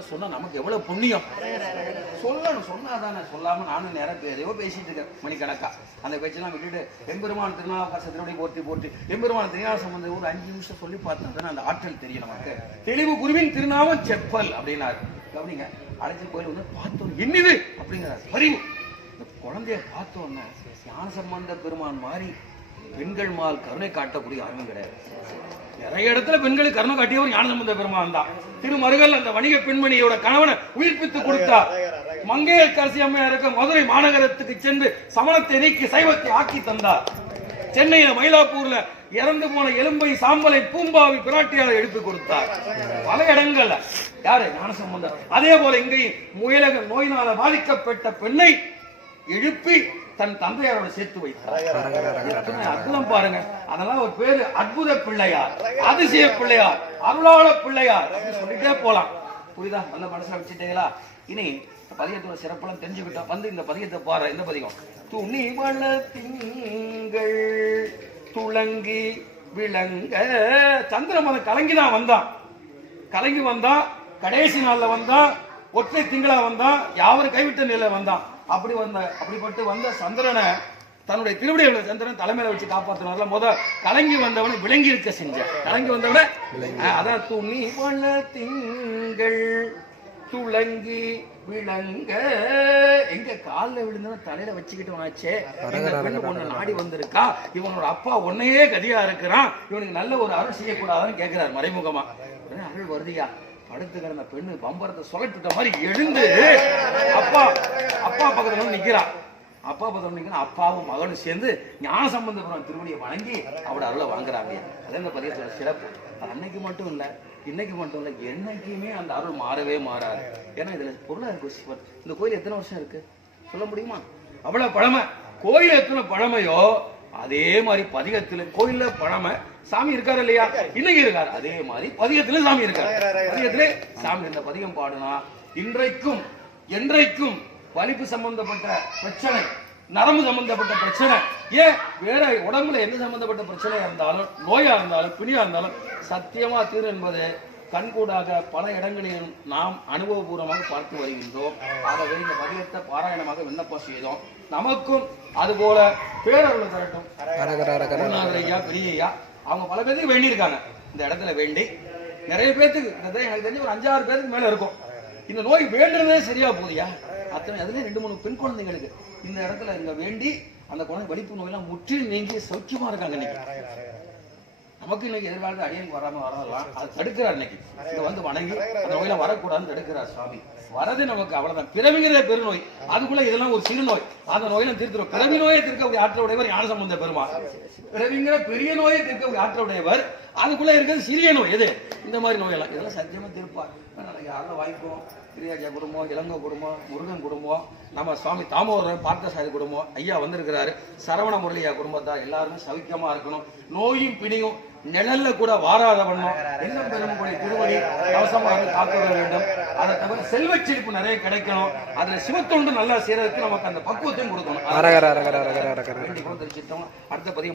சொன்னா நமக்கு எவ்வளவு புண்ணியம்? சொல்லணும். சொன்னாதானே. சொல்லாம நானும் நேரம் பேரையோ பேசிட்டு இருக்கேன் மணிக்கணக்கா. அந்த பேச்செல்லாம் விட்டுட்டு எம்பெருமான் திருநாவுக்கரசத்தினுடைய போற்றி போட்டு எம்பெருமான் திருநாள் சம்பந்த ஒரு அஞ்சு நிமிஷம் சொல்லி பார்த்தா அந்த ஆற்றல் தெரியும் நமக்கு. தெளிவு குருவின் திருநாமம் செப்பல் அப்படின்னாரு. கவனிங்க அழைச்சி கோயில் வந்து பார்த்தோம். என்னது? அப்படிங்கிறார் பரிவு இந்த குழந்தைய பார்த்தோன்னா ஞான சம்பந்த பெருமான் மாதிரி பெண்கள் மால் கருணை காட்டக்கூடிய யாருமே கிடையாது. நிறைய இடத்துல பெண்களுக்கு கருணை காட்டியவர் ஞானசம்பந்த பெருமான் தான். திருமருகல் அந்த வணிக பெண்மணியோட கணவனை உயிர்ப்பித்து கொடுத்தார் மங்கையர்கரசி அம்மையாருக்கு மதுரை மாநகரத்துக்கு சென்று சமணத்தை நீக்கி சைவத்தை ஆக்கி தந்தார். சென்னையில மயிலாப்பூர்ல இறந்து போன எலும்பை சாம்பலை பூம்பாவி பிராட்டியாரை எழுப்பி கொடுத்தார். பல இடங்கள்ல. யாரு? ஞானசம்பந்தர் அதே போல இங்கேயும் முயலக நோயினால பாதிக்கப்பட்ட பெண்ணை எழுப்பி தன் தந்தையாரோட சேர்த்து வைத்தார். அற்புதம் பாருங்க. அதெல்லாம் ஒரு பேரு அற்புத பிள்ளையார் அதிசய பிள்ளையார் அருளாள பிள்ளையார் சொல்லிட்டே போலாம். புரியுதா? நல்ல மனசுல வச்சுட்டீங்களா இனி பதியத்தோட சிறப்பெல்லாம் தெரிஞ்சுக்கிட்டோம் வந்து இந்த பதியத்தை பாரு இந்த பதிகம். துணி திங்கள் துளங்கி விளங்க. சந்திரமதம் கலங்கி தான் வந்தான். கலங்கி வந்தான் கடைசி நாள்ல வந்தான் ஒற்றை திங்களா வந்தான் யாவரும் கைவிட்ட நிலையில வந்தான். அப்படி வந்த அப்படிப்பட்டு வந்த சந்திரனை தன்னுடைய திருவிடையுள்ள சந்திரன் தலைமையில வச்சு காப்பாத்தினார்ல. முத கலங்கி வந்தவனை விளங்கி இருக்க செஞ்ச. கலங்கி வந்தவன அதான் துணி வள திங்கள் துளங்கி விளங்க. எங்க கால்ல விழுந்தவன் தலையில வச்சுக்கிட்டு பெண்ணு ஒண்ணு நாடி வந்திருக்கா. இவனோட அப்பா உன்னையே கதியா இருக்கிறான். இவனுக்கு நல்ல ஒரு அருள் செய்யக்கூடாதுன்னு கேட்கிறார் மறைமுகமா. அருள் வருதியா படுத்து கிடந்த பெண்ணு பம்பரத்தை சுழட்டுட்ட மாதிரி எழுந்து அப்பா அப்பா பக்கத்துல வந்து நிக்கிறான் அப்பா பக்கத்துல நிக்கிறான் அப்பாவும் மகனும் சேர்ந்து ஞான சம்பந்தபுரம் திருவடியை வணங்கி அவட அருளை வாங்குறாங்க. அது இந்த பதியத்தோட சிறப்பு. அன்னைக்கு மட்டும் இல்ல இன்னைக்கு மட்டும் இல்ல என்னைக்குமே அந்த அருள் மாறவே மாறாது. ஏன்னா இதுல பொருளா இருக்கு சிவன். இந்த கோயில் எத்தனை வருஷம் இருக்கு? சொல்ல முடியுமா? அவ்வளவு பழமை. கோயில் எத்தனை பழமையோ அதே மாதிரி பதிகத்துல கோயில்ல பழமை சாமி இருக்காரு இல்லையா? இன்னைக்கு இருக்காரு. அதே மாதிரி பதிகத்துல சாமி இருக்காரு. பதிகத்திலே சாமி இந்த பதிகம் பாடுனா இன்றைக்கும் என்றைக்கும் வலிப்பு சம்பந்தப்பட்ட பிரச்சனை நரம்பு சம்பந்தப்பட்ட பிரச்சனை ஏன் வேற உடம்புல என்ன சம்பந்தப்பட்ட பிரச்சனையா இருந்தாலும் நோயா இருந்தாலும் பிணியா இருந்தாலும் சத்தியமா தீரும் என்பது கண்கூடாக பல இடங்களிலும் நாம் அனுபவபூர்வமாக பார்த்து வருகின்றோம். ஆகவே இந்த பதிலத்தை பாராயணமாக விண்ணப்பம் செய்தோம். நமக்கும் அதுபோல பேரர்கள் தரட்டும். குருநாதர் ஐயா பெரிய ஐயா அவங்க பல பேருக்கு வேண்டியிருக்காங்க. இந்த இடத்துல வேண்டி நிறைய பேர்த்துக்கு கிட்டத்தட்ட எனக்கு தெரிஞ்சு ஒரு அஞ்சாறு பேருக்கு மேல இருக்கும். இந்த நோய் வேண்டுறதே சரியா போதியா அத்தனை அதுல ரெண்டு மூணு பெண் குழந்தைங்களுக்கு இந்த இடத்துல இங்க வேண்டி அந்த குழந்தை வலிப்பு நோயெல்லாம் முற்றிலும் நீங்கி சௌக்கியமா இருக்காங்க இன்னைக்கு. நமக்கு இன்னைக்கு எதிர்காலத்தில் அடியனுக்கு வராம வரதெல்லாம் அது தடுக்கிறார் இன்னைக்கு. இதை வந்து வணங்கி அந்த நோயில வரக்கூடாதுன்னு தடுக்கிறார் சுவாமி. வரது நமக்கு அவ்வளவுதான். பிறவிங்கிற பெருநோய். அதுக்குள்ள இதெல்லாம் ஒரு சிறு நோய். அந்த நோயெல்லாம் தீர்க்கிறோம் பிறவி நோயை தீர்க்க ஆற்ற உடையவர் ஞான சம்பந்த பெருமாள். பிறவிங்கிற பெரிய நோயை தீர்க்க ஆற்ற உடையவர் அதுக்குள்ள இருக்கிறது சிறிய நோய். எது? இந்த மாதிரி நோயெல்லாம். இதெல்லாம் சத்தியமா தீர்ப்பார் யாரெல்லாம் வாய்ப்போம்? கிரியாஜா குடும்பம் இளங்கோ குடும்பம் முருகன் குடும்பம் நம்ம சுவாமி தாமோதரன் பார்த்தசாரி குடும்பம் ஐயா வந்திருக்கிறாரு. சரவண முரளியா குடும்பத்தார் எல்லாருமே சவிக்கமா இருக்கணும். நோயும் பிணியும். நிழல்ல கூட வாராத வண்ணம். எல்லாம் பெருமக்கூடிய திருவடி? அவசரமாக காக்க வேண்டும். அதை தவிர செல்வச் செழிப்பு நிறைய கிடைக்கணும். அதுல சிவத்தொண்டு நல்லா செய்யறதுக்கு நமக்கு அந்த பக்குவத்தையும் கொடுக்கணும். அடுத்த பதிவு